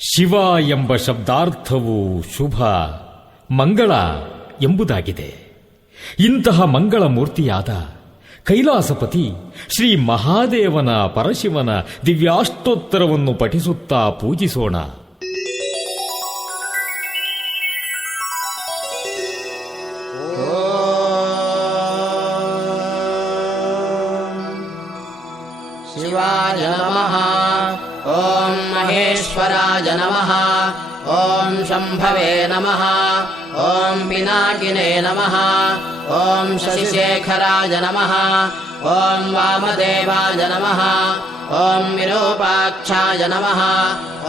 ಶಿವ ಎಂಬ ಶಬ್ದಾರ್ಥವು ಶುಭ, ಮಂಗಳ ಎಂಬುದಾಗಿದೆ. ಇಂತಹ ಮಂಗಳ ಮೂರ್ತಿಯಾದ ಕೈಲಾಸಪತಿ ಶ್ರೀ ಮಹಾದೇವನ ಪರಶಿವನ ದಿವ್ಯಾಷ್ಟೋತ್ತರವನ್ನು ಪಠಿಸುತ್ತಾ ಪೂಜಿಸೋಣ. ಶಿವಾಯ ನಮಃ. ಓಂ ಮಹೇಶ್ವರಾಯ ನಮಃ. ಓಂ ಶಂಭವೇ ನಮಃ. ಓಂ ಪಿನಾಕಿನೇ ನಮಃ. ಓಂ ಶಶಿಶೇಖರಾಯ ನಮಃ. ಓಂ ವಾಮದೇವಾಯ ನಮಃ. ಓಂ ವಿರೂಪಾಕ್ಷಾಯ ನಮಃ.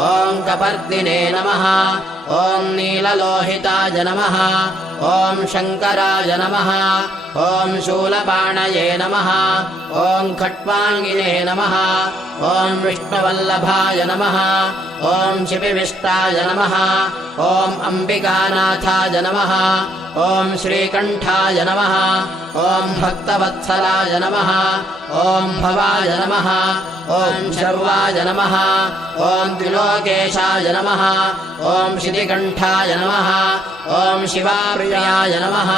ಓಂ ಕಪರ್ದಿನೇ ನಮಃ. ಓಂ ನೀಲಲೋಹಿತಾಯ ನಮಃ. ಓಂ ಶಂಕರಾಯ ನಮಃ. ಓಂ ಶೂಲಪಾಣಯೇ ನಮಃ. ಓಂ ಖಟ್ವಾಂಗಿನೇ ನಮಃ. ಓಂ ವಿಷ್ಣುವಲ್ಲಭಾಯ ನಮಃ. ಓಂ ಶಿಬಿವಿಷ್ಟಾಯ ನಮಃ. ಓಂ ಅಂಬಿಕಾನಾಥಾಯ ನಮಃ. ಓಂ ಶ್ರೀಕಂಠಾಯ ನಮಃ. ಓಂ ಭಕ್ತವತ್ಸಲಾಯ ನಮಃ. ಓಂ ಭವಾಯ ನಮಃ. ಓಂ ಶರ್ವಾಯ ನಮಃ. ಓಂ ತ್ರಿಲೋಕೇಶಾಯ ನಮಃ. ಓಂ ಶಿತಿಕಂಠಾಯ ನಮಃ. ಓಂ ಶಿವಾಪ್ರಿಯಾಯ ನಮಃ.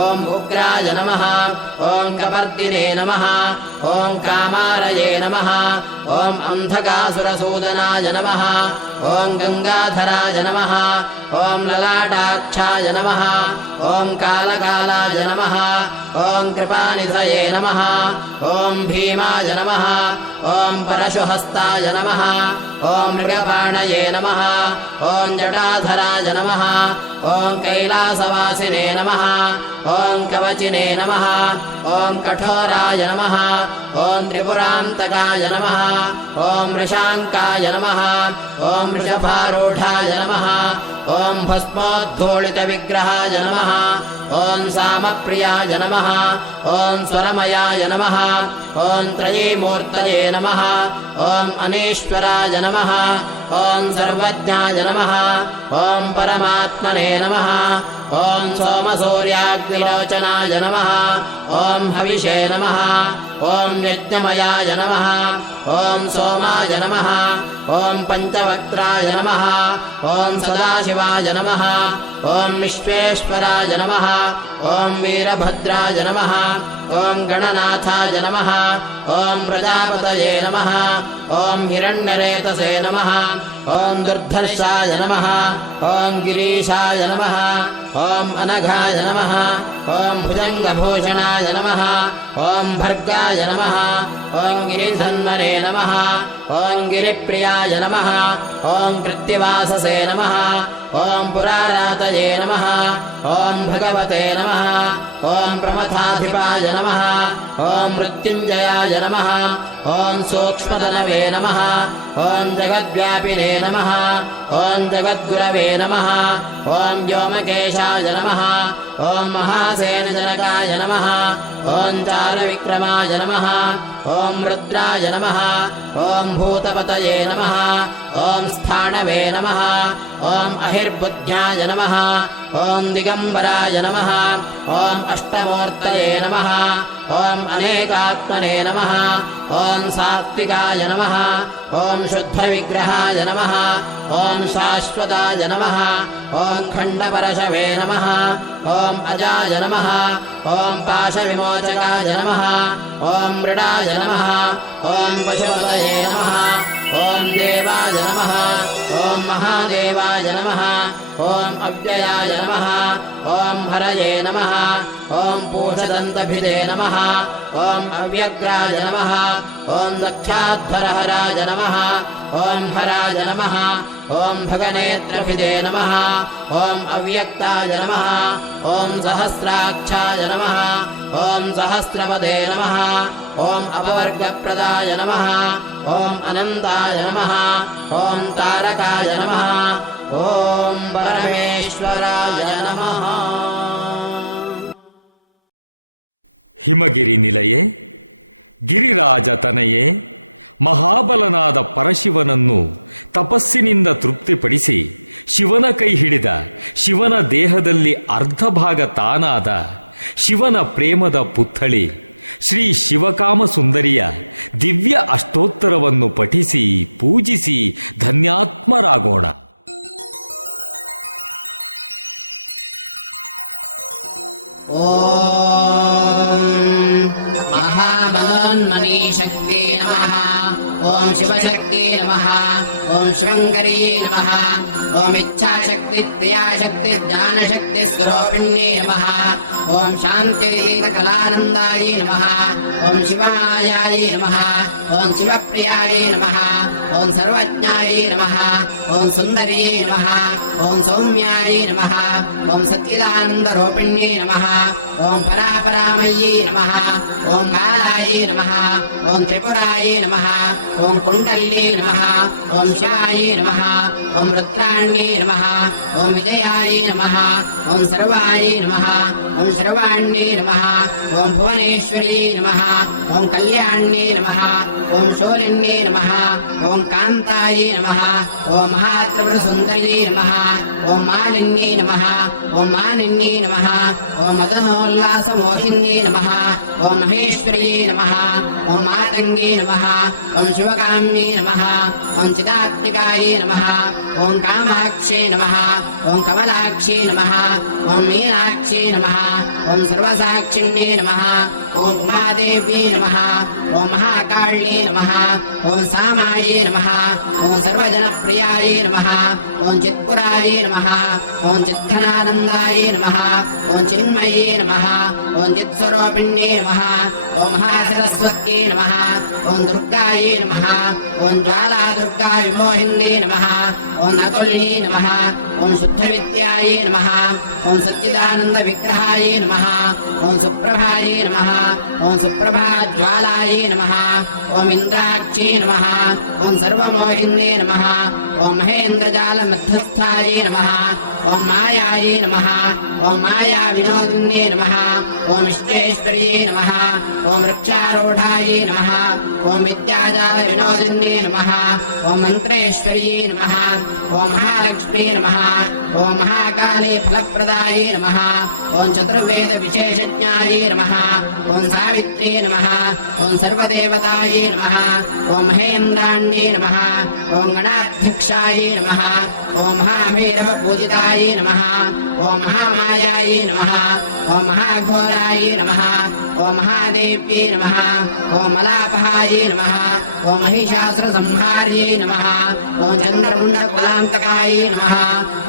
ಓಂ ಉಗ್ರಾಯ ನಮಃ. ಓಂ ಕಪರ್ದಿನೇ ನಮಃ. ಓಂ ಕಾಮಾರಯೇ ನಮಃ. ಓಂ ಅಂಧಕಾಸುರಸೂದನಾಯ ನಮಃ. ಓಂ ಗಂಗಾಧರಾಯ ನಮಃ. ಓಂ ಲಲಾಟಾಕ್ಷಾಯ ನಮಃ. ಓಂ ಕಾಲಕಾಲಾಯ ನಮಃ. ಓಂ ಕೃಪಾನಿಧಯೇ ನಮಃ. ಓಂ ಭೀಮಾಯ ನಮಃ. ಓಂ ಪರಶುಹಸ್ತಾಯ ನಮಃ. ಓಂ ಮೃಗಪಾಣಯೇ ನಮಃ. ಓಂ ಜಟಾಧರಾಯ ನಮಃ. ಓಂ ಕೈಲಾಸವಾಸಿನೇ ನಮಃ. ಓಂ ಕವಚಿನೇ ನಮಃ. ಓಂ ಕಠೋರಾಯ ನಮಃ. ಓಂ ತ್ರಿಪುರಾಂತಕಾಯ ನಮಃ. ಓಂ ವೃಷಾಂಕಾಯ ನಮಃ. ಓಂ ವೃಷಭಾರೂಢಾಯ ನಮಃ. ಓಂ ಭಸ್ಮೋದ್ಧೂಳಿತ ವಿಗ್ರಹಾಯ ನಮಃ. ಓಂ ಸಾಮಪ್ರಿಯಾಯ ನಮಃ. ಓಂ ಸ್ವರಮಯಾಯ ನಮಃ. ಓಂ ತ್ರಯೀಮೂರ್ತಯೇ ನಮಃ. ಓಂ ಅನೇಶ್ವರಾಯ ನಮಃ. ಓಂ ಸರ್ವಜ್ಞಾಯ ನಮಃ. ಓಂ ಪರಮಾತ್ಮನೇ ನಮಃ. ಓಂ ಸೋಮಸೂರ್ಯಾಗ್ನಿಲೋಚನಾಯ ನಮಃ. ಓಂ ಹವಿಷೇ ನಮಃ. ಓಂ ಯಜ್ಞಮಯಾಯ ನಮಃ. ಓಂ ಸೋಮಾಯ ನಮಃ. ಓಂ ಪಂಚವಕ್ತ್ರಾಯ ನಮಃ. ಓಂ ಸದಾಶಿವಾಯ ನಮಃ. ಓಂ ವಿಶ್ವೇಶ್ವರಾಯ ನಮಃ. ಓಂ ವೀರಭದ್ರಾಯ ನಮಃ. ಓಂ ಗಣನಾಥಾಯ ನಮಃ. ಓಂ ಪ್ರಜಾಪತಯೇ ನಮಃ. ಓಂ ಹಿರಣ್ಯರೇತಸೇ ನಮಃ. ಓಂ ದುರ್ಧರ್ಷಾಯ ನಮಃ. ಓಂ ಗಿರೀಶಾಯ ನಮಃ. ಓಂ ಅನಘಾಯ ನಮಃ. ಓಂ ಭುಜಂಗಭೂಷಣಾಯ ನಮಃ. ಓಂ ಭರ್ಗಾಯ ನಮಃ. ಓಂ ಗಿರಿಧನ್ವನೇ ನಮಃ. ಓಂ ಗಿರಿಪ್ರಿಯಾಯ ನಮಃ. ಓಂ ಕೃತ್ಯವಾಸಸೇ ನಮಃ. ಓಂ ಪುರಾರಾತಯೇ ನಮಃ. ಓಂ ಭಗವತೆ ನಮಃ. ಓಂ ಪ್ರಮಥಾಧಿಪಾಯ ನಮಃ. ಓಂ ಮೃತ್ಯುಂಜಯಾಯ ನಮಃ. ಓಂ ಸೂಕ್ಷ್ಮತನವೇ ನಮಃ. ಓಂ ಜಗದ್ವ್ಯಾಪಿನೇ ನಮಃ. ಓಂ ಜಗದ್ಗುರವೇ ನಮಃ. ಓಂ ವ್ಯೋಮಕೇಶಾಯ ನಮಃ. ಓಂ ಮಹಾಸೇನಜನಕಾಯ ನಮಃ. ಓಂ ಚಾರವಿಕ್ರಮಾಯ ನಮಃ. ಓಂ ರುದ್ರಾಯ ನಮಃ. ಓಂ ಭೂತಪತಯೇ ನಮಃ. ಓಂ ಸ್ಥಾಣವೇ ನಮಃ. ಓಂ ಅಹಿರ್ಬುದ್ಧ್ಯಾಯ ನಮಃ. ಓಂ ದಿಗಂಬರಾಯ ನಮಃ. ಓಂ ಅಷ್ಟಮೂರ್ತಯೇ ನಮಃ. ಓಂ ಅನೇಕಾತ್ಮನೇ ನಮಃ. ಓಂ ಸಾತ್ವಿಕಾಯ ನಮಃ. ಓಂ ಶುದ್ಧವಿಗ್ರಹಾಯ ನಮಃ. ಓಂ ಶಾಶ್ವತಾಯ ನಮಃ. ಓಂ ಖಂಡಪರಶವೇ ನಮಃ. ಓಂ ಅಜಾಯ ನಮಃ. ಓಂ ಪಾಶವಿಮೋಚಕಾಯ ನಮಃ. ಓಂ ಮೃಡಾಯ ನಮಃ. ಓಂ ಪಶುಪತಯೇ ನಮಃ. ಓಂ ದೇವಾಯ ನಮಃ. ಓಂ ಮಹಾದೇವಾಯ ನಮಃ. ಓಂ ಅವ್ಯಯಾಯ ನಮಃ. ಓಂ ಹರಯೇ ನಮಃ. ಓಂ ಪೂಷದಂತಭಿದೇ ನಮಃ. ಓಂ ಅವ್ಯಗ್ರಾಯ ನಮಃ. ಓಂ ದಕ್ಷಾಧ್ವರಹರಾಯ ನಮಃ. ಓಂ ಹರಾಯ ನಮಃ. ಓಂ ಭಗನೇತ್ರಭಿದೇ ನಮಃ. ಓಂ ಅವ್ಯಕ್ತಾಯ ನಮಃ. ಓಂ ಸಹಸ್ರಾಕ್ಷಾಯ ನಮಃ. ಓಂ ಸಹಸ್ರಪದೇ ನಮಃ. ಓಂ ಅಪವರ್ಗಪ್ರದಾಯ ನಮಃ. ಓಂ ಅನಂತಾಯ ನಮಃ. ಓಂ ತಾರಕಾಯ ನಮಃ. ಓಂ ಪರಮೇಶ್ವರಾಯ ನಮಃ. ಹಿಮಗಿರಿ ನಿಲಯೇ, ಗಿರಿರಾಜ ತನಯೇ, ಮಹಾಬಲನಾದ ಪರಶಿವನನ್ನು ತಪಸ್ಸಿನಿಂದ ತೃಪ್ತಿಪಡಿಸಿ ಶಿವನ ಕೈ ಹಿಡಿದ, ಶಿವನ ದೇಹದಲ್ಲಿ ಅರ್ಧ ಭಾಗ ತಾನಾದ ಶಿವನ ಪ್ರೇಮದ ಪುತ್ಥಳಿ ಶ್ರೀ ಶಿವಕಾಮ ಸುಂದರಿಯ ದಿವ್ಯ ಅಷ್ಟೋತ್ತರವನ್ನು ಪಠಿಸಿ ಪೂಜಿಸಿ ಧನ್ಯಾತ್ಮರಾಗೋಣ. ಓಂ ಮಹಾಮನೋನ್ಮನಿ ಶಕ್ತಿ ನಮಃ. ಓಂ ಶಿವಶಕ್ತಿ ನಮಃ. ಓಂ ಶೃಂಗರಿ ನಮಃ. ಓಂ ಇಚ್ಛಾಶಕ್ತಿ ಕ್ರಿಯಾಶಕ್ತಿ ಜ್ಞಾನಶಕ್ತಿ ಸ್ವರೂಪಿಣ್ಯೇ ನಮಃ. ಓಂ ಶಾಂತಿ ಕಲಾನಂದಾಯ ನಮಃ. ಓಂ ಶಿವಾಯಾಯ ನಮಃ. ಓಂ ಶಿವಪ್ರಿಯಾಯ ನಮಃ. ಓಂ ಸರ್ವಜ್ಞಾಯ ನಮಃ. ಓಂ ಸುಂದರಿ ನಮಃ. ಓಂ ಸೌಮ್ಯಾಯ ನಮಃ. ಓಂ ಸಚ್ಚಿದಾನಂದರೂಪಿಣ್ಯೇ ನಮಃ. ಓಂ ಪರಾಪರಾಮಯೀ ನಮಃ. ಓಂ ಬಾಲಾಯ ನಮಃ. ಓಂ ತ್ರಿಪುರಾಯ ನಮಃ. ಓಂ ಕುಂಡಲ್ಯೇ ನಮಃ. ಓಂ ಶಿವಾಯ ನಮಃ. ಓಂ ರುದ್ರಾಣ್ಯೇ ನಮಃ. ಓಂ ವಿಜಯಾಯ ನಮಃ. ಓಂ ಸರ್ವಾಯ ನಮಃ. ಓಂ ಶರ್ವಾಣ್ಯೇ ನಮಃ. ಓಂ ಭುವನೇಶ್ವರಿ ನಮಃ. ಓಂ ಕಲ್ಯಾಣ್ಯೇ ನಮಃ. ಓಂ ಶೂಲಿನ್ಯೇ ನಮಃ. ಓಂ ಕಾಂತಾಯ ನಮಃ. ಓಂ ಮಹಾತ್ರಿಪುರಸುಂದರ್ಯೇ ನಮಃ. ಓಂ ಮಾಲಿನ್ಯೇ ನಮಃ. ಓಂ ಮಾನಿನ್ಯೇ ನಮಃ. ಓಂ ಮದನೋಲ್ಲಾಸಮೋಹಿನ್ಯೇ ನಮಃ. ಓಂ ಮಹೇಶ್ವರ್ಯೇ ನಮಃ. ಓಂ ಮಾತಂಗೇ ನಮಃ. ಓಂ ಶಿವಕಾಮ್ಯೇ ನಮಃ. ಓಂ ಚಿದಾತ್ಮಿಕಾಯೇ ನಮಃ. ಓಂ ಕಾಮಾಕ್ಷೇ ನಮಃ. ಓಂ ಕಮಲಾಕ್ಷೇ ನಮಃ. ಓಂ ಮೀನಾಕ್ಷೇ ನಮಃ. ಓಂ ಸರ್ವಸಾಕ್ಷಿಣ್ಯೇ ನಮಃ. ಓಂ ಉಮಾದೇವ್ಯೇ ನಮಃ. ಓಂ ಮಹಾಕಾಳ್ಯೇ ನಮಃ. ಓಂ ಸಾಮಾಯೇ ನಮಃ. ಓಂ ಸರ್ವಜನಪ್ರಿಯಾಯೇ ನಮಃ. ಓಂ ಚಿತ್ಪುರಾಯೇ ನಮಃ. ಓಂ ಚಿದ್ಘನಾನಂದಾಯೇ ನಮಃ. ಓಂ ಚಿನ್ಮಯೇ ನಮಃ. ಓಂ ಚಿತ್ಸ್ವರೂಪಿಣ್ಯೇ ನಮಃ. ಓಂ ಮಹಾಸರಸ್ವತ್ಯೇ ನಮಃ. ಓಂ ದುರ್ಗಾಯೇ ನಮಃ. ಓಂ ಜ್ವಾಲಾ ದುರ್ಗಾ ವಿಮೋಹಿನ್ಯೇ ನಮಃ. ಓಂ ಅತುಲ್ಯೇ ನಮಃ. ಓಂ ಶುದ್ಧವಿದ್ಯಾಯೇ ನಮಃ. ಓಂ ಸಚ್ಚಿದಾನಂದ ವಿಗ್ರಹಾಯೇ ನಮಃ. ಓಂ ಸುಪ್ರಭಾಯೇ ನಮಃ. ಓಂ ಸುಪ್ರಭಾ ಜ್ವಾಲಾಯೇ ನಮಃ. ಓಂ ಇಂದ್ರಾಕ್ಷೇ ನಮಃ. ಓಂ ಸರ್ವಮೋಹಿನ್ಯೇ ನಮಃ. ಓಂ ಮಹೇಂದ್ರಜಾಲ ಮಧ್ಯಸ್ಥಾಯೇ ನಮಃ. ಓಂ ಮಾಯಾಯೇ ನಮಃ. ಓಂ ಮಾಯಾ ವಿನೋದಿನ್ಯೇ ನಮಃ. ಓಂ ವಿಶ್ವೇಶ್ವರ್ಯೇ ನಮಃ. ಓಂ ವೃಕ್ಷಾರೂಢಾಯೇ ನಮಃ. ಓಂ ವಿದ್ಯಾಜಾಲ ವಿನೋದಿನ್ಯೇ ನಮಃ. ಓಂ ಮಂತ್ರೇಶ್ವರ್ಯೇ ನಮಃ. ಓಂ ಮಹಾಲಕ್ಷ್ಮೀ ನಮಃ. ಓಂ ಮಹಾಕಾಲೇ ಫಲಪ್ರದಾಯೇ ನಮಃ. ಓಂ ಚತುರ್ವೇದ ವಿಶೇಷಜ್ಞಾಯೇ ನಮಃ. ಓಂ ಸಾವಿತ್ರ್ಯೇ ನಮಃ. ಓಂ ಸರ್ವದೇವತಾಯೇ ನಮಃ. ಓಂ ಮಹೇಂದ್ರಾಣ್ಯೇ ನಮಃ. ಓಂ ಗಣಾಧ್ಯಕ್ಷಾಯೇ ನಮಃ. ಓಂ ಮಹಾಭೈರವ ಪೂಜಿತಾಯೇ ನಮಃ. ಓಂ ಮಹಾಮಾಯಾಯೇ ನಮಃ. ಓಂ ಮಹಾಘೋರಾಯೇ ನಮಃ. ಓಂ ಮಹಾದೇವ್ಯೇ ನಮಃ. ಓಂ ಮಲಾಪಹಾಯೇ ನಮಃ. ಓಂ ಮಹಿಷಾಸುರ ಸಂಹಾರ್ಯೇ ನಮಃ. ಓಂ ಚಂದ್ರಮುಂಡಕುಲಾಂತಕಾಯೇ ನಮಃ.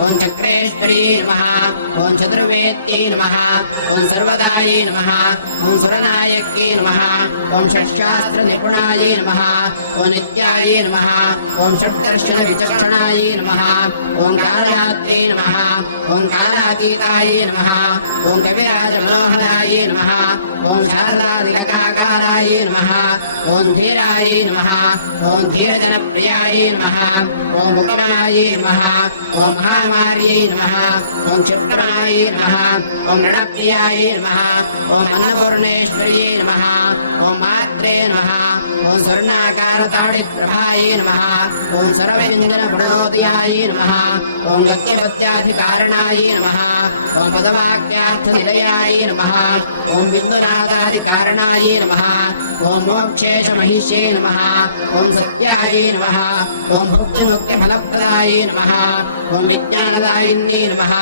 ಓಂ ಚಕ್ರೇಶ್ವರಿ ನಮಃ. ಓಂ ಚತುರ್ವೇದ್ಯೇ ನಮಃ. ಓಂ ಸರ್ವದಾಯೇ ನಮಃ. ಓಂ ಸುರನಾಯಕ್ಯೇ ನಮಃ. ಓಂ ಷಟ್ಶಾಸ್ತ್ರ ನಿಪುಣಾಯೇ ನಮಃ. ಓಂ ನಿತ್ಯಾಯೇ ನಮಃ. ಓಂ ಷಡ್ದರ್ಶನ ವಿಚಕ್ಷಣಾಯೇ ನಮಃ. ಓಂ ಕಾಲಯಾತ್ರೆ ನಮಃ. ಓಂ ಕಾಲಾತೀತಾಯೇ ನಮಃ. ಓಂ ಕವಿರಾಜ ಮನೋಹರಾಯೇ ನಮಃ. ಓಂ ಶಾರದಾದಿಲಕಾಕಾರಾಯೇ ನಮಃ. ಓಂ ಧೀರಾಯೇ ನಮಃ. ಓಂ ಧೀರಜನಪ್ರಿಯಾಯೇ ನಮಃ. ಓಂ ಮುಖಮಾಯೇ ನಮಃ. ಓಂ ಮಹಾಮಾರ್ಯೇ ನಮಃ. ಓಂ ಕ್ಷಿಪ್ರಮಾಯೇ ನಮಃ. ಓಂ ರಣಪ್ರಿಯಾಯೇ ನಮಃ. ಓಂ ಅನ್ನಪೂರ್ಣೇಶ್ವರ್ಯೇ ನಮಃ. ಓಂ ಮಾತ್ರೇ ನಮಃ. ಓಂ ಸ್ವರ್ಣಾಕಾರ ತಾಡಿಪ್ರಭಾಯೇ ನಮಃ. ಓಂ ಸರ್ವವ್ಯಂಜನ ಪ್ರಣೋದಯಾಯೇ ನಮಃ. ಓಂ ಗತ್ಯಗತ್ಯಾಧಿಕಾರಣಾಯೇ ನಮಃ. ಓಂ ಪದವಾಕ್ಯಾರ್ಥ ನಿಲಯಾಯೇ ನಮಃ. ಓಂ ಬಿಂದುನಾದಾಧಿಕಾರಣಾಯೇ ನಮಃ. ಓಂ ಮೋಕ್ಷೇಶ ಮಹಿಷೇ ನಮಃ. ಓಂ ಸತ್ಯಾಯೇ ನಮಃ. ಓಂ ಭುಕ್ತಿಮುಕ್ತಿ ಫಲಪ್ರದಾಯೇ ನಮಃ. ಓಂ ವಿಜ್ಞಾನದಾಯಿನ್ಯೇ ನಮಃ.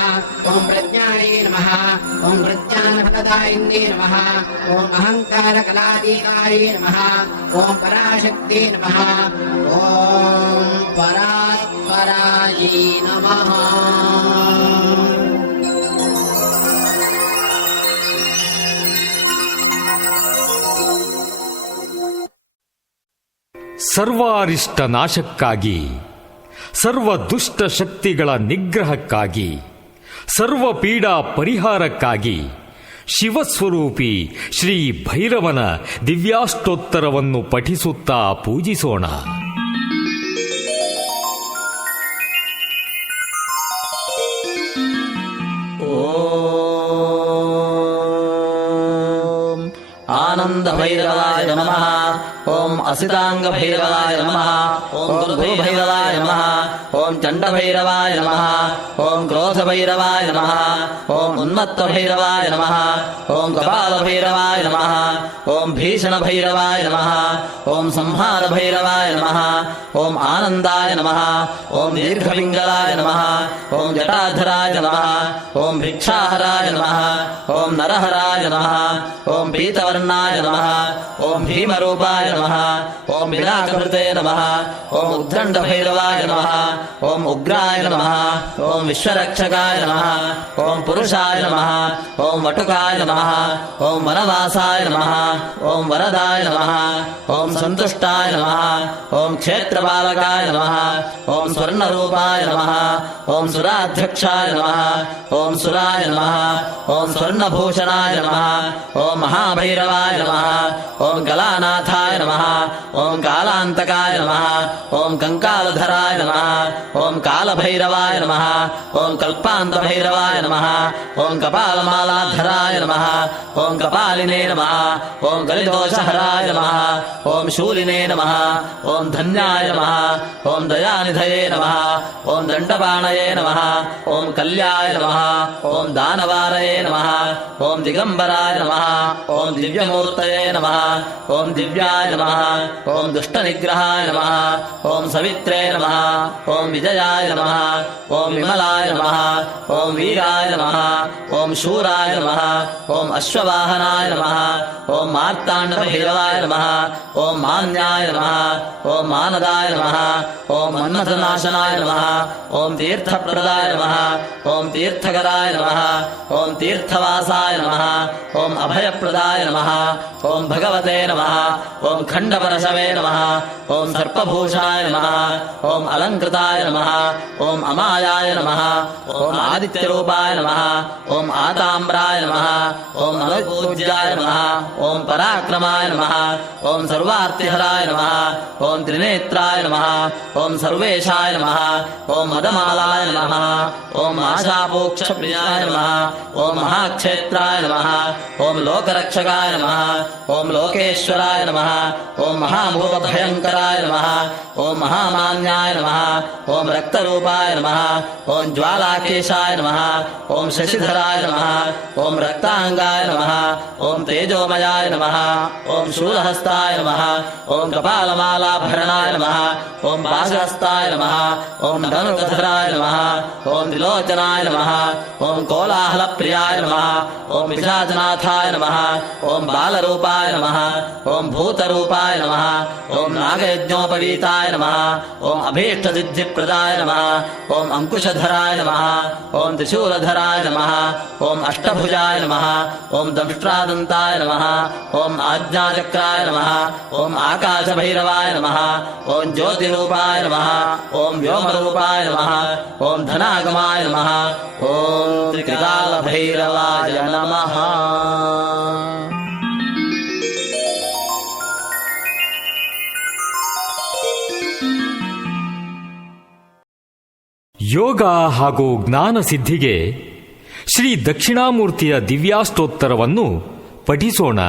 ಓಂ ಪ್ರಜ್ಞಾಯೇ ನಮಃ. ಓಂ ಪ್ರಜ್ಞಾನಫಲದಾಯಿನ್ಯೇ ನಮಃ. ಓಂ ಅಹಂಕಾರ ಕಲಾತೀತಾಯೇ ನಮಃ. ಓಂ ಪರಾಶಕ್ತಿ ನಮಃ. ಓಂ ಪರಾತ್ಪರಾಯೇ ನಮಃ. ಸರ್ವಾರಿಷ್ಟ ನಾಶಕ್ಕಾಗಿ, ಸರ್ವ ದುಷ್ಟ ಶಕ್ತಿಗಳ ನಿಗ್ರಹಕ್ಕಾಗಿ, ಸರ್ವ ಪೀಡಾ ಪರಿಹಾರಕ್ಕಾಗಿ ಶಿವಸ್ವರೂಪಿ ಶ್ರೀ ಭೈರವನ ದಿವ್ಯಾಷ್ಟೋತ್ತರವನ್ನು ಪಠಿಸುತ್ತಾ ಪೂಜಿಸೋಣ. ಓಂ ಆನಂದ ಭೈರವಾಯ ನಮಃ. ಓಂ ಅಸಿತಾಂಗಭೈರವಾಯ ನಮಃ ಓಂ ಗುರುಭೈರವಾಯ ನಮಃ ಓಂ ಚಂಡಭೈರವಾಯ ನಮಃ ಓಂ ಕ್ರೋಧಭೈರವಾಯ ನಮಃ ಓಂ ಉನ್ಮತ್ತಭೈರವಾಯ ನಮಃ ಓಂ ಕಪಾಲಭೈರವಾಯ ನಮಃ ಓಂ ಭೀಷಣಭೈರವಾಯ ನಮಃ ಓಂ ಸಂಹಾರಭೈರವಾಯ ನಮಃ ಓಂ ಆನಂದಾಯ ನಮಃ ಓಂ ದೀರ್ಘಪಿಂಗಲಾಯ ನಮಃ ಓಂ ಜಟಾಧರಾಯ ನಮಃ ಓಂ ಭಿಕ್ಷಾಹರಾಯ ನಮಃ ಓಂ ನರಹರಾಯ ನಮಃ ಓಂ ಪೀತವರ್ಣಾಯ ನಮಃ ಓಂ ಭೀಮರೂಪಾಯ ನಮಃ ಓಂ ವಿನಾಕೃತೆ ನಮಃ ಓಂ ಉದ್ದಂಡಭೈರವಾಯ ನಮಃ ಓಂ ಉಗ್ರಾಯ ನಮಃ ಓಂ ವಿಶ್ವರಕ್ಷಕಾಯ ನಮಃ ಓಂ ಪುರುಷಾಯ ನಮಃ ಓಂ ವಟುಕಾಯ ನಮಃ ಓಂ ವನವಾಸಾಯ ನಮಃ ಓಂ ವರದಾಯ ನಮಃ ಓಂ ಸಂತುಷ್ಟಾಯ ನಮಃ ಓಂ ಕ್ಷೇತ್ರಪಾಲಕಾಯ ನಮಃ ಓಂ ಸ್ವರ್ಣರೂಪಾಯ ನಮಃ ಓಂ ಸುರಾಧ್ಯಕ್ಷಾಯ ನಮಃ ಓಂ ಸುರಾಯ ನಮಃ ಓಂ ಸ್ವರ್ಣಭೂಷಣಾಯ ನಮಃ ಓಂ ಮಹಾಭೈರವಾಯ ನಮಃ ಓಂ ಕಲಾನಾಥಾಯ ನಮಃ ಓಂ ಕಾಲಾಂತಕಾಯ ನಮಃ ಓಂ ಕಂಕಾಲಧರಾಯ ನಮಃ ಓಂ ಕಾಲಭೈರವಾಯ ನಮಃ ಓಂ ಕಲ್ಪಾಂತಭೈರವಾಯ ನಮಃ ಓಂ ಕಪಾಲಮಾಲಾಧರಾಯ ನಮಃ ಓಂ ಕಪಾಲಿನೇ ನಮಃ ಓಂ ಕಲಿದೋಷಹರಾಯ ನಮಃ ಓಂ ಶೂಲಿನೇ ನಮಃ ಓಂ ಧನ್ಯಾಯ ನಮಃ ಓಂ ದಯಾನಿಧಯೇ ನಮಃ ಓಂ ದಂಡಪಾಣಯೇ ನಮಃ ಓಂ ಕಲ್ಯಾಯ ನಮಃ ಓಂ ದಾನವಾರಯೇ ನಮಃ ಓಂ ದಿಗಂಬರಾಯ ನಮಃ ಓಂ ದಿವ್ಯಮೂರ್ತಯೇ ನಮಃ ಓಂ ದಿವ್ಯಾಯ ನಮಃ ಓಂ ದುಷ್ಟನಿಗ್ರಹಾಯ ನಮಃ ಓಂ ಸವಿತ್ರೇ ನಮಃ ಓಂ ವಿಜಯಾಯ ನಮಃ ಓಂ ವಿಮಲಾಯ ನಮಃ ಓಂ ವೀರಾಯ ನಮಃ ಓಂ ಶೂರಾಯ ನಮಃ ಓಂ ಅಶ್ವವಾಹನಾಯ ನಮಃ ಓಂ ಮಾರ್ತಾಂಡಭೈರವಾಯ ನಮಃ ಓಂ ಮಾನ್ಯಾಯ ನಮಃ ಓಂ ಮಾನದಾಯ ನಮಃ ಓಂ ಮನ್ಮಥನಾಶನಾಯ ನಮಃ ಓಂ ತೀರ್ಥಪ್ರದಾಯ ನಮಃ ಓಂ ತೀರ್ಥಕರಾಯ ನಮಃ ಓಂ ತೀರ್ಥವಾಸಾಯ ನಮಃ ಓಂ ಅಭಯಪ್ರದಾಯ ನಮಃ ಓಂ ಭಗವತೆ ನಮಃ ಓಂ ಖಂಡಪರಶವೇ ನಮಃ ಓಂ ಸರ್ಪಭೂಷಾಯ ನಮಃ ಓಂ ಅಲಂಕೃತಾಯ ನಮಃ ಓಂ ಅಮಾಯಾಯ ನಮಃ ಓಂ ಆದಿತ್ಯರೂಪಾಯ ನಮಃ ಓಂ ಆತಾಮ್ರಾಯ ನಮಃ ಓಂ ಅನುಪೂಜ್ಯಾಯ ನಮಃ ಓಂ ಪರಾಕ್ರಮಾಯ ನಮಃ ಓಂ ಸರ್ವಾರ್ತಿಹರಾಯ ನಮಃ ಓಂ ತ್ರಿನೇತ್ರಾಯ ನಮಃ ಓಂ ಸರ್ವೇಶಾಯ ನಮಃ ಓಂ ಮದಮಾಲಾಯ ನಮಃ ಓಂ ಆಶಾಪೋಕ್ಷಪ್ರಿಯಾಯ ನಮಃ ಓಂ ಮಹಾಕ್ಷೇತ್ರಾಯ ನಮಃ ಓಂ ಲೋಕರಕ್ಷಕಾಯ ನಮಃ ಓಂ ಲೋಕೇಶ್ವರಾಯ ನಮಃ ಓಂ ಮಹಾಭೂತಭಯಂಕರಾಯ ನಮಃ ಓಂ ಮಹಾಮಾನ್ಯಾಯ ನಮಃ ಓಂ ರಕ್ತರೂಪಾಯ ನಮಃ ಓಂ ಜ್ವಾಲಾಕೇಶಾಯ ನಮಃ ಓಂ ಶಶಿಧರಾಯ ನಮಃ ಓಂ ರಕ್ತಾಂಗಾಯ ನಮಃ ಓಂ ತೇಜೋಮಯಾಯ ನಮಃ ಓಂ ಶೂಲಹಸ್ತಾಯ ನಮಃ ಓಂ ಕಪಾಲಮಾಲಾಭರಣಾಯ ನಮಃ ಓಂ ಪಾಶಹಸ್ತಾಯ ನಮಃ ಓಂ ಧನುರ್ಧರಾಯ ನಮಃ ಓಂ ತ್ರಿಲೋಚನಾಯ ನಮಃ ಓಂ ಕೋಲಾಹಲಪ್ರಿಯಾಯ ನಮಃ ಓಂ ವಿಷಾಜನಾಥಾಯ ನಮಃ ಓಂ ಬಾಲರೂಪಾಯ ನಮಃ ಓಂ ಭೂತರೂಪಾಯ ನಮಃ ಓಂ ನಾಗಯಜ್ಞೋಪವೀತಾಯ ನಮಃ ಓಂ ಅಭೀಷ್ಟಸಿದ್ಧಿಪ್ರದಾಯ ನಮಃ ಓಂ ಅಂಕುಶಧರಾಯ ನಮಃ ಓಂ ತ್ರಿಶೂಲಧರಾಯ ನಮಃ ಓಂ ಅಷ್ಟಭುಜಾಯ ನಮಃ ಓಂ ದಂಷ್ಟ್ರಾದಂತಾಯ ನಮಃ ಓಂ ಆಜ್ಞಾಚಕ್ರಾಯ ನಮಃ ಓಂ ಆಕಾಶಭೈರವಾಯ ನಮಃ ಓಂ ಜ್ಯೋತಿರೂಪಾಯ ನಮಃ ಓಂ ವ್ಯೋಮರೂಪಾಯ ನಮಃ ಓಂ ಧನಾಗಮಾಯ ನಮಃ ಓಂ ತ್ರಿಕಾಲಭೈರವಾಯ ನಮಃ. ಯೋಗ ಹಾಗೂ ಜ್ಞಾನ ಸಿದ್ಧಿಗೆ ಶ್ರೀ ದಕ್ಷಿಣಾಮೂರ್ತಿಯ ದಿವ್ಯಾಷ್ಟೋತ್ತರವನ್ನು ಪಠಿಸೋಣ,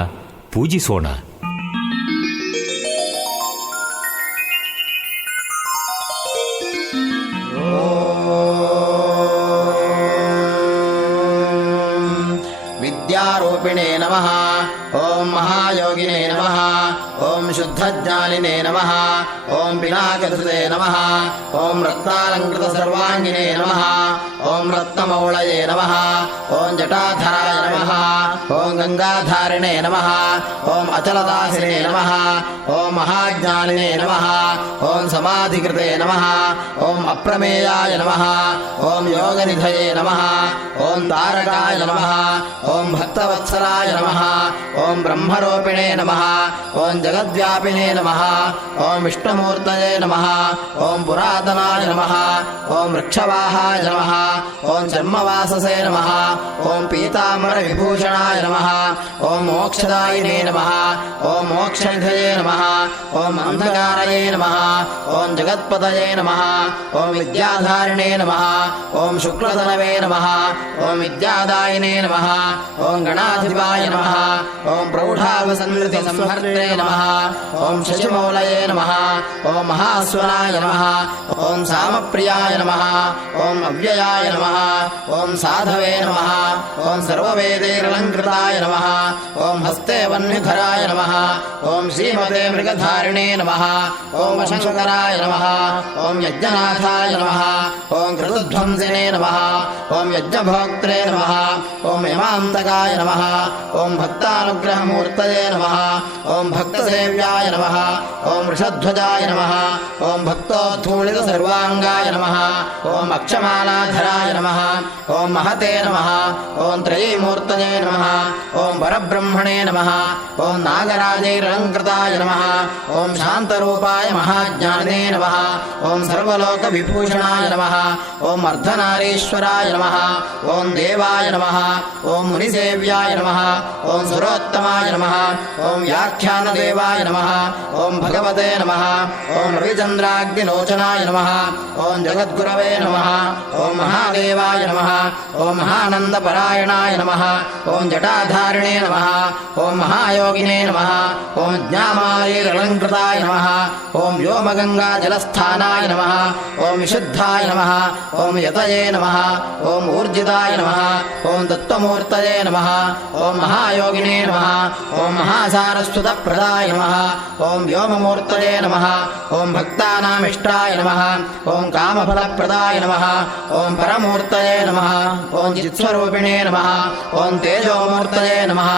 ಪೂಜಿಸೋಣ. ವಿದ್ಯಾರೂಪಿಣೇ ನಮಃ. ಓಂ ಮಹಾಯೋಗಿನೇ ನಮಃ. ಓಂ ಶುದ್ಧಜ್ಞಾನಿನೇ ನಮಃ. ಓಂ ಪಿನಾಕಧೃತೆ ನಮಃ. ಓಂ ರಕ್ತಾಲಂಕೃತ ಸರ್ವಾಂಗಿನೇ ನಮಃ. ಓಂ ರತ್ನಮೌಳಯೇ ನಮಃ. ಓಂ ಜಟಾಧರಾಯ ನಮಃ. ಓಂ ಗಂಗಾಧಾರಿಣೇ ನಮಃ. ಓಂ ಅಚಲದಾಸಿನೇ ನಮಃ. ಓಂ ಮಹಾಜ್ಞಾನಿನೇ ನಮಃ. ಓಂ ಸಮಾಧಿಕೃತೆ ನಮಃ. ಓಂ ಅಪ್ರಮೇಯಾಯ ನಮಃ. ಓಂ ಯೋಗನಿಧಯೇ ನಮಃ. ಓಂ ತಾರಕಾಯ ನಮಃ. ಓಂ ಭಕ್ತವತ್ಸಲಾಯ ನಮಃ. ಓಂ ಬ್ರಹ್ಮರೂಪಿಣೇ ನಮಃ. ಓಂ ಜಗದ್ವ್ಯಾಪಿನೇ ನಮಃ. ಓಂ ವಿಷ್ಣುಮೂರ್ತಯೇ ನಮಃ. ಓಂ ಪುರಾತನಾಯ ನಮಃ. ಓಂ ವೃಕ್ಷವಾಹಾಯ ನಮಃ. ಓಂ ಚರ್ಮವಾಸಸೇ ನಮಃ. ಓಂ ಪೀತಾಂಬರ ವಿಭೂಷಣಾಯ ನಮಃ. ಓಂ ಮೋಕ್ಷದಾಯಿನೇ ನಮಃ. ಓಂ ಮೋಕ್ಷನಿಧಯೇ ನಮಃ. ಓಂ ಅಂಧಕಾರಯೇ ನಮಃ. ಓಂ ಜಗತ್ಪತಯೇ ನಮಃ. ಓಂ ವಿದ್ಯಾಧಾರಿಣೇ ನಮಃ. ಓಂ ಶುಕ್ಲಧನವೇ ನಮಃ. ಓಂ ವಿದ್ಯಾದಾಯಿನೇ ನಮಃ. ಓಂ ಗಣಾಧಿಪಾಯ ನಮಃ. ಓಂ ಪ್ರೌಢಾವಸಂವೃತಿ ಸಂಹರ್ತ್ರೇ ನಮಃ. नमः ॐ शशिमौलये नमः ॐ महास्वराय नमः ॐ सामप्रियाय नमः ॐ अव्ययाय नमः ॐ साधवे नमः ॐ सर्ववेदैरलङ्कृताय नमः ॐ हस्ते वह्निधराय नमः ॐ श्रीमते मृगधारिणे नमः ॐ शङ्कराय नमः ॐ यज्ञनाथाय नमः ॐ कृतध्वंसिने नमः ॐ यज्ञभोक्त्रे नमः ॐ यमान्तकाय नमः ॐ भक्तानुग्रहमूर्तये नमः ॐ भक्तसेव्याय नमः ॐ वृषध्वजाय नमः ॐ भक्तोद्धूलितसर्वाङ्गाय नमः ॐ अक्षमालाधराय नमः ॐ महते नमः ॐ त्रयीमूर्तये नमः ॐ परब्रह्मणे नमः ॐ नागराजैरलङ्कृताय नमः ॐ शान्तरूपाय महाज्ञानिने नमः ॐ सर्वलोकविभूषणाय नमः ॐ अर्धनारीश्वराय नमः ॐ देवाय नमः ॐ मुनिसेव्याय नमः ॐ सुरोत्तमाय नमः ॐ व्याख्यानदेवाय नमः ॐ भगवते नमः ॐ रविचन्द्राग्निलोचनाय नमः ॐ जगद्गुरवे नमः ॐ महादेवाय नमः ॐ महानन्दपरायणाय नमः ॐ जटाधारिणे नमः ॐ महायोगिने नमः ॐ ज्ञामालीरलङ्कृताय नमः ॐ व्योमगङ्गाजलस्थानाय नमः ॐ विशुद्धाय नमः ॐ यतये नमः ॐ ऊर्जिताय नमः ॐ तत्त्वमूर्तये नमः ॐ महायोगिने नमः ॐ महासारस्वतप्रदाय नमः ॐ व्योममूर्तये नमः ॐ भक्तानामिष्टाय नमः ॐ कामफलप्रदाय नमः ॐ परमूर्तये नमः ॐ चित्स्वरूपिणे नमः ॐ तेजोमूर्तये नमः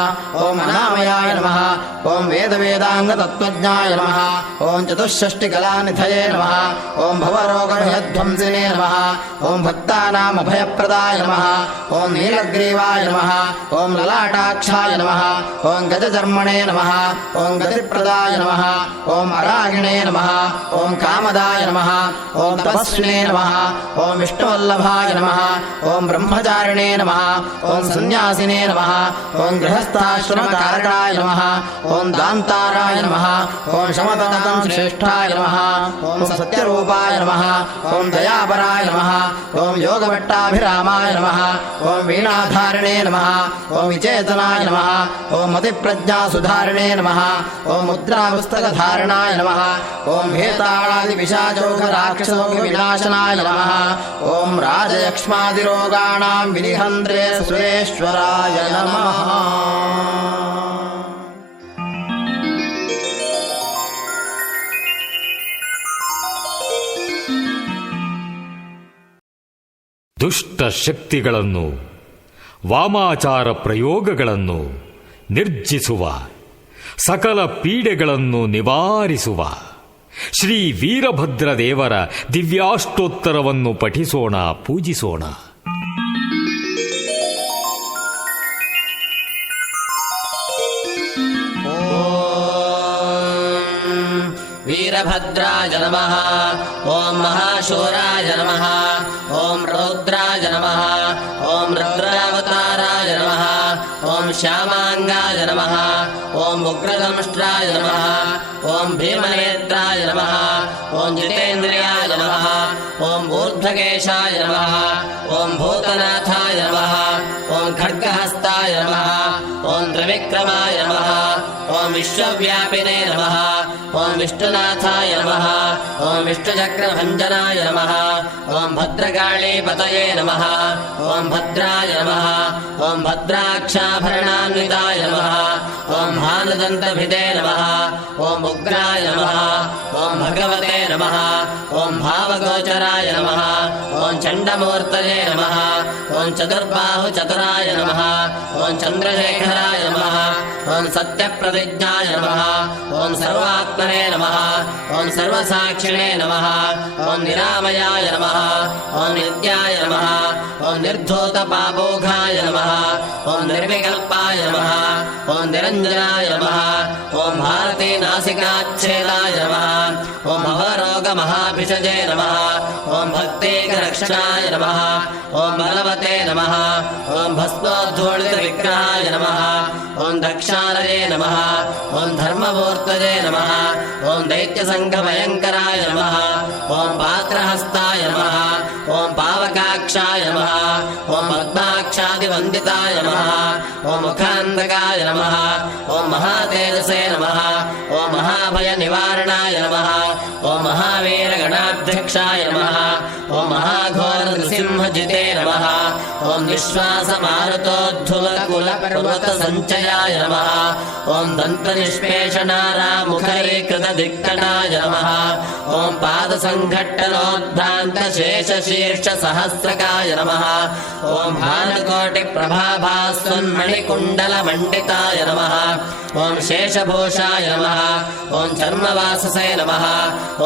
ॐ अनामयाय नमः ॐ वेदवेदाङ्गतत्त्वज्ञाय नमः ॐ चतुष्षष्टिकलानिधये नमः ॐ भवरोगभयध्वंसिने नमः ॐ भक्तानामभयप्रदाय नमः ॐ नीलग्रीवाय नमः ॐ ललाटाक्षाय नमः ॐ गजधर्मणे नमः ॐ गतिप्रदाय नमः ॐ अरागिणे नमः ॐ कामदाय नमः ॐ तपस्विने नमः ॐ विष्णुवल्लभाय नमः ॐ ब्रह्मचारिणे नमः ॐ सन्न्यासिने नमः ॐ गृहस्थाश्रमकारणाय नमः ॐ दान्ताराय नमः ॐ शमतनतं श्रेष्ठाय नमः ॐ सत्यरूपाय नमः ॐ दयापराय नमः ॐ योगभट्टाभिरामाय नमः ॐ वीणाधारिणे नमः ॐ विचेतनाय नमः ॐ मतिप्रज्ञासुधारिणे नमः ॐ मुद्रापुस्तकधारणाय नमः ॐ भेताळादिपिशाचोखराक्षसोखविनाशनाय नमः ॐ राजयक्ष्मादिरोगाणां विनिहन्त्रे सुरेश्वराय नमः। ದುಷ್ಟ ಶಕ್ತಿಗಳನ್ನು ವಾಮಾಚಾರ ಪ್ರಯೋಗಗಳನ್ನು ನಿರ್ಜಿಸುವ ಸಕಲ ಪೀಡೆಗಳನ್ನು ನಿವಾರಿಸುವ ಶ್ರೀ ವೀರಭದ್ರ ದೇವರ ದಿವ್ಯಾಷ್ಟೋತ್ತರವನ್ನು ಪಠಿಸೋಣ, ಪೂಜಿಸೋಣ. वीरभद्राय नमः ॐ महाशूराय नमः ॐ रौद्राय नमः ॐ रुद्रावताराय नमः ॐ श्यामाङ्गाय नमः ॐ उग्रदंष्ट्राय नमः ॐ भीमनेत्राय नमः ॐ जितेन्द्रियाय नमः ॐ ऊर्ध्वकेशाय नमः ॐ भूतनाथाय नमः ॐ खड्गहस्ताय नमः ॐ त्रिविक्रमाय नमः ॐ विश्वव्यापिने नमः ॐ विष्णुनाथाय नमः ॐ विष्णुचक्रभञ्जनाय नमः ॐ भद्रकाळीपतये नमः ॐ भद्राय नमः ॐ भद्राक्षाभरणान्विताय नमः ॐ भानुदन्तभिदे नमः ॐ उग्राय नमः ॐ भगवते नमः ॐ भावगोचराय नमः ॐ चण्डमूर्तये नमः ॐ चतुर्बाहुचतुराय नमः ॐ चन्द्रशेखराय नमः ॐ सत्यप्रतिज्ञाय नमः ॐ सर्वात्मने नमः ॐ सर्वसाक्षिणे नमः ॐ निरामयाय नमः ॐ नित्याय नमः ॐ निर्धूतपापोघाय नमः ॐ निर्विकल्पाय नमः ॐ निरञ्जनाय नमः ॐ भारतीनासिकाच्छेदाय नमः ॐ भवरोगमहाभिषजे नमः ॐ भक्तेकरक्षणाय नमः ॐ बलवते नमः ॐ भस्मोद्धूलितविग्रहाय नमः ॐ दक्षालये नमः ॐ धर्ममूर्तये नमः ॐ दैत्यसङ्घभयङ्कराय नमः ॐ पात्रहस्ताय नमः ॐ पावकाक्षाय नमः ॐ पद्माक्षादिवन्दिताय नमः ॐ मुखान्धकाय नमः ॐ महातेजसे नमः ॐ महाभयनिवारणाय नमः ॐ महावीरगणाध्यक्षाय नमः ॐ महाघोरनृसिंहजिते नमः ॐ निःश्वासमारुतोद्धुलकुलपर्वतसञ्चयाय नमः ॐ दन्तनिष्पेषणारामुखरीकृतदिक्कटाय नमः ॐ पादसङ्घट्टनोद्भ्रान्तशेषशीर्षसहस्रकाय नमः ॐ भानुकोटिप्रभाभास्वन्मणिकुण्डलमण्डिताय नमः ॐ शेषभूषाय नमः ॐ चर्मवाससे नमः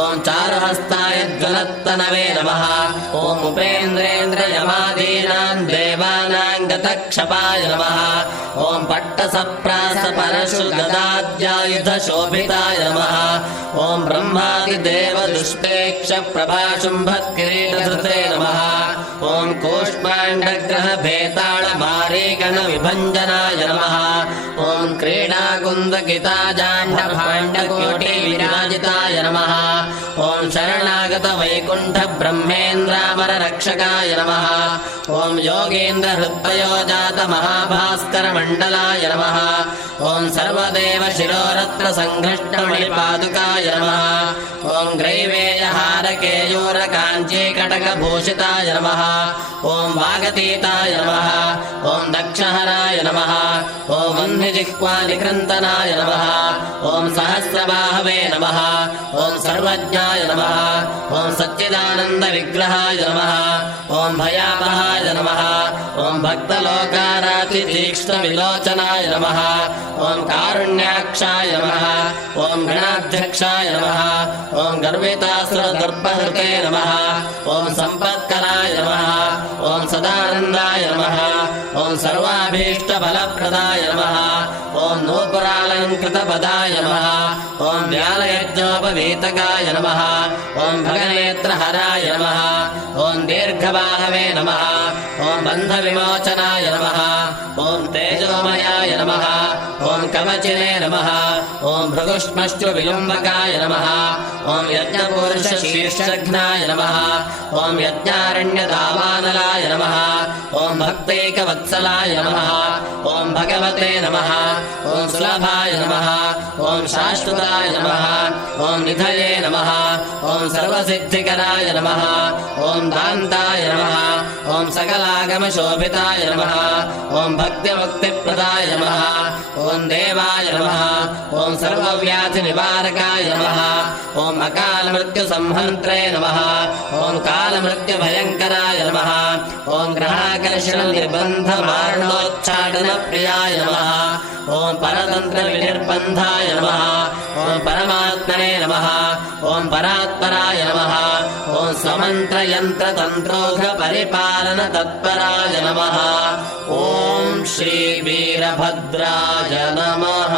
ॐ चारुहस्ताय ज्वलत्तनवे नमः ॐ उपेन्द्रेन्द्रयमादीनां देवानां गतक्षपाय नमः ॐ पट्टसप्रासपरशुगदाद्यायुधशोभिताय नमः ॐ ब्रह्मादिदेवदुष्पेक्षप्रभाशुम्भत्किरीटधृते नमः ॐ कूष्माण्डग्रहभेताळमारीगणविभञ्जनाय नमः ॐ क्रीडाकुन्दगिताजाण्डभाण्डकोटिविराजिताय नमः ॐ शरणागतवैकुण्ठब्रह्मेन्द्रामररक्षकाय नमः ॐ योगेन्द्रहृद्वयोजातमहाभास्करमण्डलाय नमः ॐ सर्वदेवशिरोरत्नसङ्घृष्टमणिपादुकाय नमः ॐ ग्रैवेयहारकेयूरकाञ्चीकटकभूषिताय नमः ॐ वागतीताय नमः ॐ दक्षहराय नमः ॐ वह्निजिह्वानिकृन्तनाय नमः ॐ सहस्रबाहवे नमः ॐ सर्वज्ञाय नमः ॐ सच्चिदानन्दविग्रहाय नमः ॐ भयावहाय नमः ॐ भक्तलोकारातितीक्ष्णविलोचनाय नमः ॐ कारुण्याक्षाय नमः ॐ गणाध्यक्षाय नमः ॐ गर्वितासुरदर्पहृते नमः ॐ सम्पत्कराय नमः ॐ सदानन्दाय नमः ॐ सर्वाभीष्टफलप्रदाय नमः ॐ नूपुरालङ्कृतपदाय नमः ॐ व्यालयज्ञोपवीतकाय नमः ॐ भगनेत्रहराय नमः ॐ दीर्घबाहवे नमः ॐ बन्धविमोचनाय नमः ॐ तेजोमयाय नमः ॐ कवचिने नमः ॐ भृगुष्मश्चुविलुम्बकाय नमः ॐ यज्ञपुरुषशीर्षघ्नाय नमः ॐ यज्ञारण्यदावानलाय नमः ॐ भक्तैकवत्सलाय नमः ॐ भगवते नमः ॐ सुलभाय नमः ॐ शाश्वताय नमः ॐ निधये नमः ॐ सर्वसिद्धिकराय नमः ॐ दान्ताय नमः ॐ सकलागमशोभिताय नमः ॐ भक्तिमुक्तिप्रदाय नमः ॐ देवाय नमः ॐ सर्वव्याधिनिवारकाय नमः ॐ अकालमृत्युसंहन्त्रे नमः ॐ कालमृत्युभयङ्कराय नमः ॐ ग्रहाकर्षणनिर्बन्धमारणोच्चाटनप्रियाय नमः ॐ परतन्त्रविनिर्बन्धाय नमः ॐ परमात्मने नमः ॐ परात्पराय नमः ॐ समन्त्रयन्त्रतन्त्रोघपरिपालनतत्पराय नमः ॐ श्रीवीरभद्राय नमः।